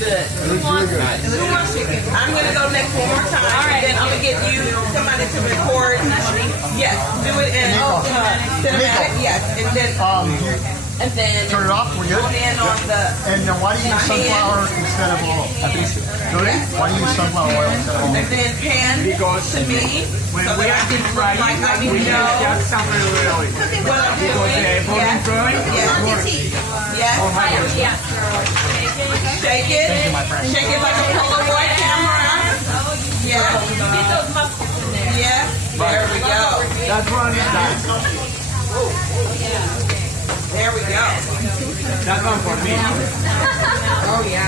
good. It looks really good. I'm gonna go next one more time. All right. Then I'm gonna get you somebody to record. Yes, do it in cinematic. Yes, and then Turn it off. We're good. hone in on the. And then why do you use sunflower instead of oil? Really? Why do you use sunflower oil instead of oil? And then pan to me. When so we that I are can deep look frying, like I we know use just something really. what I'm doing. Golden frying. Yes. Yes. Shake it. Shake it like a Polaroid camera. Yes. Get those muscles in there. Yes. There we go. That one is done. There we go. That one for me. Oh yeah.